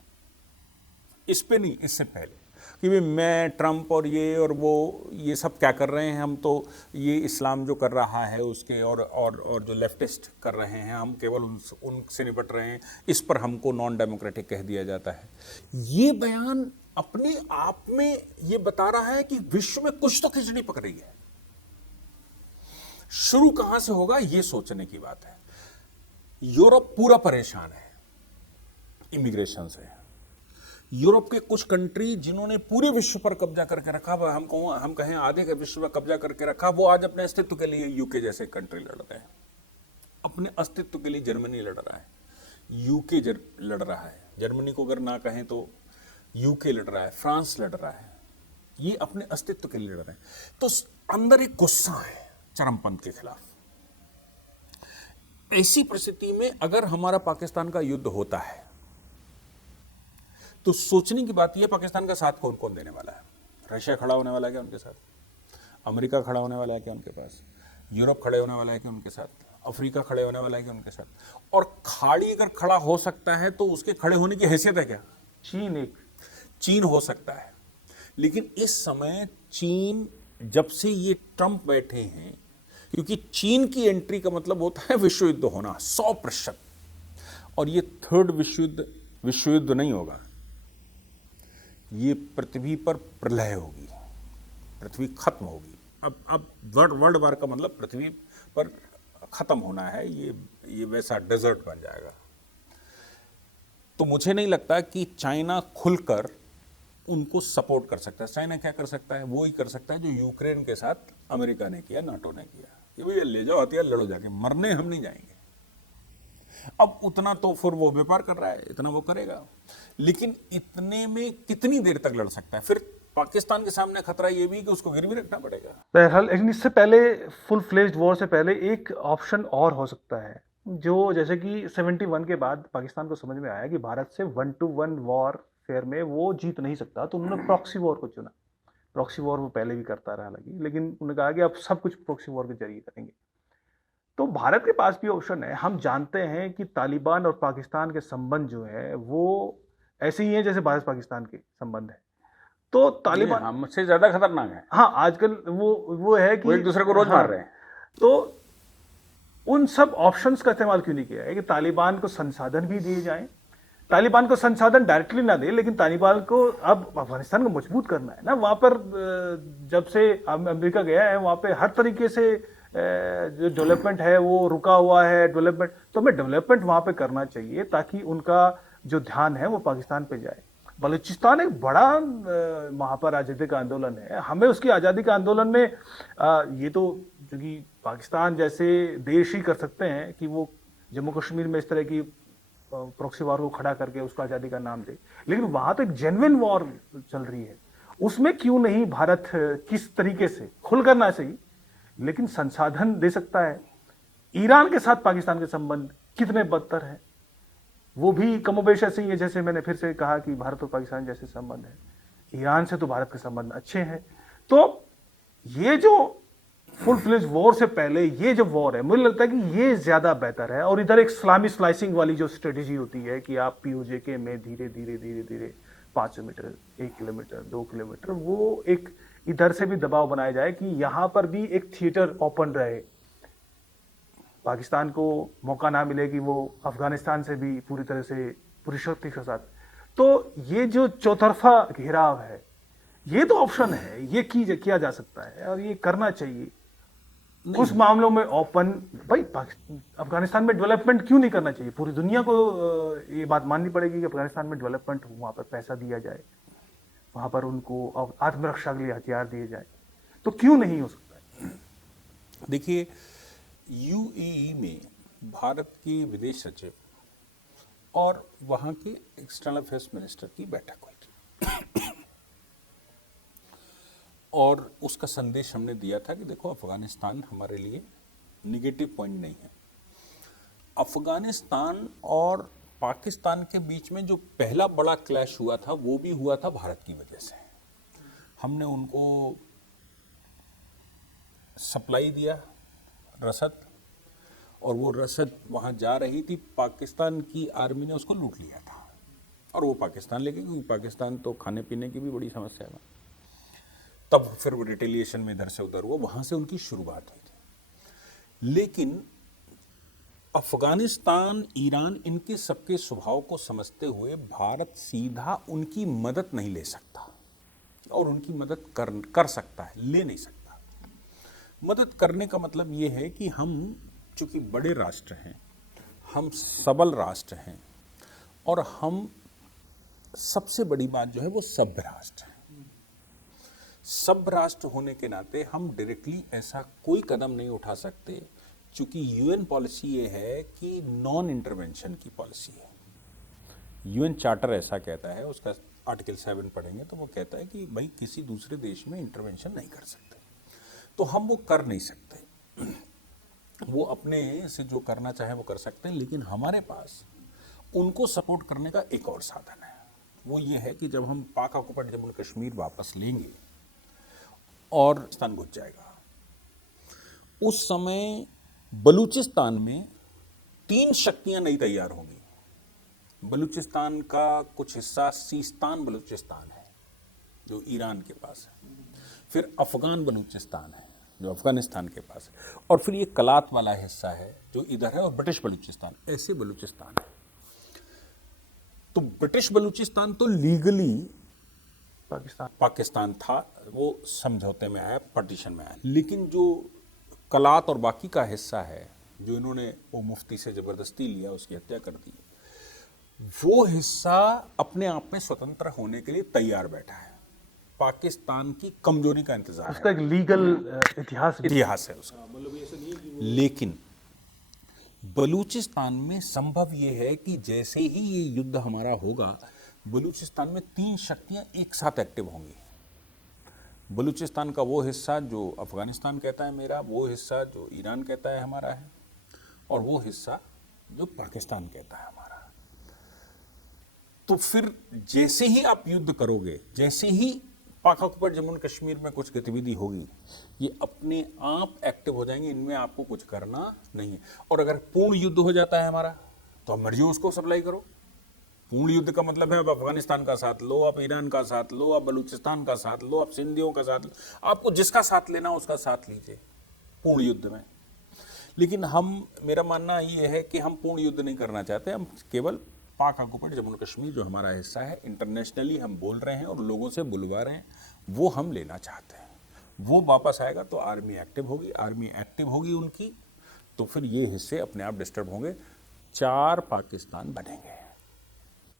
इस पे नहीं, इससे पहले कि भाई मैं ट्रंप और ये सब क्या कर रहे हैं, हम तो ये इस्लाम जो कर रहा है उसके और जो लेफ्टिस्ट कर रहे हैं, हम केवल उनसे निपट रहे हैं, इस पर हमको नॉन डेमोक्रेटिक कह दिया जाता है। ये बयान अपने आप में ये बता रहा है कि विश्व में कुछ तो खिचड़ी पक रही है। शुरू कहां से होगा ये सोचने की बात है। यूरोप पूरा परेशान है इमिग्रेशन से। यूरोप के कुछ कंट्री जिन्होंने पूरे विश्व पर कब्जा करके रखा, हम कहें आधे के विश्व पर कब्जा करके रखा, वो आज अपने अस्तित्व के लिए यूके जैसे कंट्री लड़ रहे हैं। अपने अस्तित्व के लिए जर्मनी लड़ रहा है, यूके लड़ रहा है, जर्मनी को अगर ना कहें तो यूके लड़ रहा है, फ्रांस लड़ रहा है, ये अपने अस्तित्व के लिए लड़ रहे हैं। तो अंदर एक गुस्सा है चरमपंथ के खिलाफ। ऐसी परिस्थिति में अगर हमारा पाकिस्तान का युद्ध होता है तो सोचने की बात यह, पाकिस्तान का साथ कौन कौन देने वाला है? रशिया खड़ा होने वाला है क्या उनके साथ? अमेरिका खड़ा होने वाला है क्या उनके पास? यूरोप खड़े होने वाला है क्या उनके साथ? अफ्रीका खड़े होने वाला है क्या उनके साथ? और खाड़ी अगर खड़ा हो सकता है तो उसके खड़े होने की हैसियत है क्या? चीन हो सकता है। लेकिन इस समय चीन, जब से ये ट्रंप बैठे हैं, क्योंकि चीन की एंट्री का मतलब होता है विश्व युद्ध होना 100%, और ये थर्ड विश्व युद्ध नहीं होगा, ये पृथ्वी पर प्रलय होगी, पृथ्वी खत्म होगी। अब वर्ल्ड वार का मतलब पृथ्वी पर खत्म होना है, ये वैसा डेजर्ट बन जाएगा। तो मुझे नहीं लगता कि चाइना खुलकर उनको सपोर्ट कर सकता है। चाइना क्या कर सकता है? वो ही कर सकता है जो यूक्रेन के साथ अमेरिका ने किया, नाटो ने किया, कि भैया ले जाओ हथियार, लड़ो जाके, मरने हम नहीं जाएंगे। अब उतना तो फिर वो व्यापार कर रहा है, इतना वो करेगा, लेकिन इतने में कितनी देर तक लड़ सकता है? फिर पाकिस्तान के सामने खतरा ये भी कि उसको गिरवी रखना पड़ेगा। बहरहाल, लेकिन इससे पहले फुल फ्लेज्ड वॉर से पहले एक ऑप्शन और हो सकता है, जो जैसे कि 71 के बाद पाकिस्तान को समझ में आया कि भारत से 1-to-1 वॉर फेयर में वो जीत नहीं सकता, तो उन्होंने प्रॉक्सी वॉर को चुना। प्रॉक्सी वॉर वो पहले भी करता रहा हालांकि, लेकिन उन्होंने कहा कि अब सब कुछ प्रॉक्सी वॉर के जरिए करेंगे। तो भारत के पास भी ऑप्शन है। हम जानते हैं कि तालिबान और पाकिस्तान के संबंध जो है वो ऐसे ही हैं जैसे भारत पाकिस्तान के संबंध है। तो तालिबान हमसे ज्यादा खतरनाक है। हाँ, आजकल वो है कि वो एक दूसरे को रोज मार रहे हैं। तो उन सब ऑप्शंस का इस्तेमाल क्यों नहीं किया है कि तालिबान को संसाधन भी दिए जाएं? तालिबान को संसाधन डायरेक्टली ना दे, लेकिन तालिबान को अब अफगानिस्तान को मजबूत करना है ना। वहां पर जब से अमेरिका गया है वहां पे हर तरीके से जो डेवलपमेंट है वो रुका हुआ है। डेवलपमेंट तो हमें डेवलपमेंट वहां पे करना चाहिए ताकि उनका जो ध्यान है वो पाकिस्तान पे जाए। बलूचिस्तान एक बड़ा वहां पर आज़ादी का आंदोलन है। हमें उसकी आज़ादी का आंदोलन में ये तो क्योंकि पाकिस्तान जैसे देश ही कर सकते हैं कि वो जम्मू कश्मीर में इस तरह की प्रॉक्सी वॉर को खड़ा करके उसको आज़ादी का नाम दे, लेकिन वहां तो एक जेन्युइन वॉर चल रही है। उसमें क्यों नहीं भारत किस तरीके से खुलकर ना सही लेकिन संसाधन दे सकता है। ईरान के साथ पाकिस्तान के संबंध कितने बदतर हैं, वो भी कमोबेश ऐसे ही है जैसे मैंने फिर से कहा कि भारत और पाकिस्तान जैसे संबंध है। ईरान से तो भारत के संबंध अच्छे हैं। तो ये जो फुल फ्लेज वॉर से पहले ये जो वॉर है, मुझे लगता है कि ये ज्यादा बेहतर है। और इधर एक इस्लामी स्लाइसिंग वाली जो स्ट्रेटेजी होती है कि आप पीओजेके में धीरे धीरे धीरे धीरे 500 मीटर, 1 किलोमीटर, 2 किलोमीटर, वो एक इधर से भी दबाव बनाया जाए कि यहां पर भी एक थिएटर ओपन रहे, पाकिस्तान को मौका ना मिले कि वो अफगानिस्तान से भी पूरी तरह से पूरी शक्ति के साथ। तो ये जो चौतरफा घेराव है, ये तो ऑप्शन है, ये किया जा सकता है और ये करना चाहिए। उस मामलों में ओपन, भाई अफगानिस्तान में डेवलपमेंट क्यों नहीं करना चाहिए? पूरी दुनिया को ये बात माननी पड़ेगी कि अफगानिस्तान में डेवलपमेंट हो, वहां पर पैसा दिया जाए, वहां पर उनको आत्मरक्षा के लिए हथियार दिए जाए, तो क्यों नहीं हो सकता है? देखिए, यूएई में भारत के विदेश सचिव और वहां के एक्सटर्नल अफेयर्स मिनिस्टर की बैठक हुई थी और उसका संदेश हमने दिया था कि देखो, अफगानिस्तान हमारे लिए निगेटिव पॉइंट नहीं है। अफगानिस्तान और पाकिस्तान के बीच में जो पहला बड़ा क्लैश हुआ था वो भी हुआ था भारत की वजह से। हमने उनको सप्लाई दिया रसद, और वो रसद वहाँ जा रही थी, पाकिस्तान की आर्मी ने उसको लूट लिया था और वो पाकिस्तान लेके, क्योंकि पाकिस्तान तो खाने पीने की भी बड़ी समस्या है। तब फिर वो रिटेलिएशन में इधर से उधर हुआ, वहाँ से उनकी शुरुआत हुई थी। लेकिन अफगानिस्तान, ईरान, इनके सबके स्वभाव को समझते हुए भारत सीधा उनकी मदद नहीं ले सकता, और उनकी मदद कर सकता है, ले नहीं सकता। मदद करने का मतलब ये है कि हम चूंकि बड़े राष्ट्र हैं, हम सबल राष्ट्र हैं, और हम सबसे बड़ी बात जो है वो सभ्य राष्ट्र है। सभ्य राष्ट्र होने के नाते हम डायरेक्टली ऐसा कोई कदम नहीं उठा सकते, चूंकि यूएन पॉलिसी ये है कि नॉन इंटरवेंशन की पॉलिसी है। यूएन चार्टर ऐसा कहता है, उसका आर्टिकल 7 पढ़ेंगे तो वो कहता है कि भाई किसी दूसरे देश में इंटरवेंशन नहीं कर सकते, तो हम वो कर नहीं सकते। वो अपने से जो करना चाहे वो कर सकते हैं, लेकिन हमारे पास उनको सपोर्ट करने का एक और साधन है। वो ये है कि जब हम पाक ऑक्युपाइड जम्मू कश्मीर वापस लेंगे और पाकिस्तान घुस जाएगा, उस समय बलूचिस्तान में 3 शक्तियां नई तैयार होंगी। बलूचिस्तान का कुछ हिस्सा सीस्तान बलूचिस्तान है जो ईरान के पास है, फिर अफगान बलूचिस्तान है जो अफगानिस्तान के पास है, और फिर ये कलात वाला हिस्सा है जो इधर है, और ब्रिटिश बलूचिस्तान, ऐसे बलूचिस्तान है। तो ब्रिटिश बलूचिस्तान तो लीगली पाकिस्तान था, वो समझौते में आया, पार्टीशन में आया, लेकिन जो कलात और बाकी का हिस्सा है जो इन्होंने वो मुफ्ती से जबरदस्ती लिया, उसकी हत्या कर दी, वो हिस्सा अपने आप में स्वतंत्र होने के लिए तैयार बैठा है। पाकिस्तान की कमजोरी का इंतजार उसका एक लीगल इतिहास है उसका। लेकिन बलूचिस्तान में संभव ये है कि जैसे ही ये युद्ध हमारा होगा, बलूचिस्तान में 3 शक्तियां एक साथ एक्टिव होंगी। बलूचिस्तान का वो हिस्सा जो अफगानिस्तान कहता है मेरा, वो हिस्सा जो ईरान कहता है हमारा है, और वो हिस्सा जो पाकिस्तान कहता है हमारा। तो फिर जैसे ही आप युद्ध करोगे, जैसे ही पाक ऑक्युपाइड जम्मू एंड कश्मीर में कुछ गतिविधि होगी, ये अपने आप एक्टिव हो जाएंगे, इनमें आपको कुछ करना नहीं है। और अगर पूर्ण युद्ध हो जाता है हमारा, तो आप मर्जी उसको सप्लाई करो। पूर्ण युद्ध का मतलब है आप अफगानिस्तान का साथ लो, आप ईरान का साथ लो, आप बलूचिस्तान का साथ लो, आप सिंधियों का साथ लो, आपको जिसका साथ लेना उसका साथ लीजिए पूर्ण युद्ध में। लेकिन मेरा मानना ये है कि हम पूर्ण युद्ध नहीं करना चाहते, हम केवल पाक ऑक्युपाइड जम्मू एंड कश्मीर जो हमारा हिस्सा है, इंटरनेशनली हम बोल रहे हैं और लोगों से बुलवा रहे हैं, वो हम लेना चाहते हैं। वो वापस आएगा तो आर्मी एक्टिव होगी, आर्मी एक्टिव होगी उनकी, तो फिर ये हिस्से अपने आप डिस्टर्ब होंगे, 4 पाकिस्तान बनेंगे।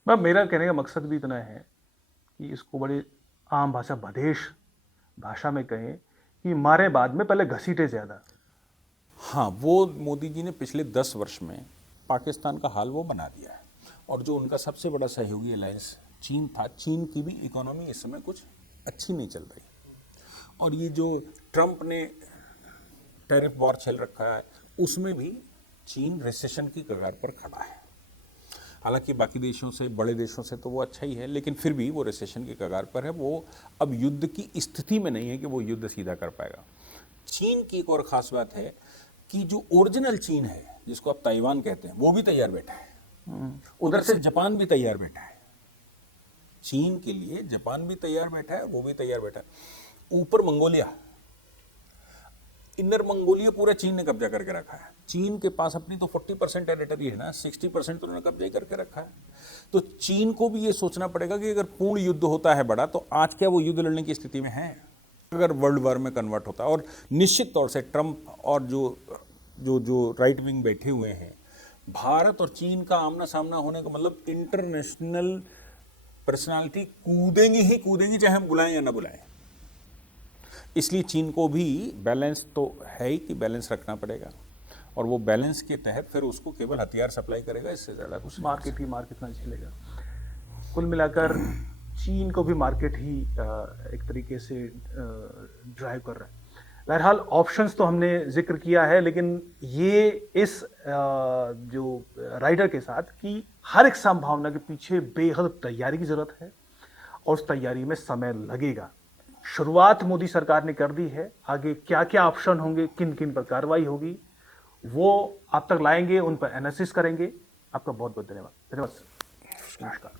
मेरा कहने का मकसद भी इतना है कि इसको बड़ी आम भाषा, बदेश भाषा में कहें कि मारे बाद में पहले घसीटे ज्यादा। हाँ, वो मोदी जी ने पिछले 10 वर्ष में पाकिस्तान का हाल वो बना दिया है। और जो उनका सबसे बड़ा सहयोगी अलायंस चीन था, चीन की भी इकोनॉमी इस समय कुछ अच्छी नहीं चल रही, और ये जो ट्रंप ने टैरिफ वॉर चल रखा है, उसमें भी चीन रिसेशन की कगार पर खड़ा है। हालांकि बाकी देशों से, बड़े देशों से तो वो अच्छा ही है, लेकिन फिर भी वो रिसेशन की कगार पर है। वो अब युद्ध की स्थिति में नहीं है कि वो युद्ध सीधा कर पाएगा। चीन की एक और खास बात है कि जो ओरिजिनल चीन है, जिसको आप ताइवान कहते हैं, वो भी तैयार बैठा है। उधर से जापान भी तैयार बैठा है, चीन के लिए जापान भी तैयार बैठा है, वो भी तैयार बैठा है। ऊपर मंगोलिया, इनर मंगोलिया पूरा चीन ने कब्जा करके रखा है। चीन के पास अपनी तो 40% टेरिटरी है ना, 60% तो उन्होंने कब्जा करके रखा है। तो चीन को भी ये सोचना पड़ेगा कि अगर पूर्ण युद्ध होता है बड़ा, तो आज क्या वो युद्ध लड़ने की स्थिति में है? अगर वर्ल्ड वॉर में कन्वर्ट होता है, और निश्चित तौर से ट्रंप और जो राइट विंग बैठे हुए हैं, भारत और चीन का आमना सामना होने का मतलब इंटरनेशनल पर्सनालिटी कूदेंगी ही कूदेंगी, चाहे हम बुलाएं या ना बुलाएं। इसलिए चीन को भी बैलेंस तो है ही कि बैलेंस रखना पड़ेगा, और वो बैलेंस के तहत फिर उसको केवल हथियार सप्लाई करेगा, इससे ज़्यादा कुछ मार्केट ना झेलेगा। कुल मिलाकर चीन को भी मार्केट ही एक तरीके से ड्राइव कर रहा है। बहरहाल ऑप्शंस तो हमने जिक्र किया है, लेकिन ये इस जो राइडर के साथ कि हर एक संभावना के पीछे बेहद तैयारी की जरूरत है, और उस तैयारी में समय लगेगा। शुरुआत मोदी सरकार ने कर दी है, आगे क्या क्या ऑप्शन होंगे, किन किन पर कार्रवाई होगी, वो आप तक लाएंगे, उन पर एनालिसिस करेंगे। आपका बहुत बहुत धन्यवाद। नमस्कार।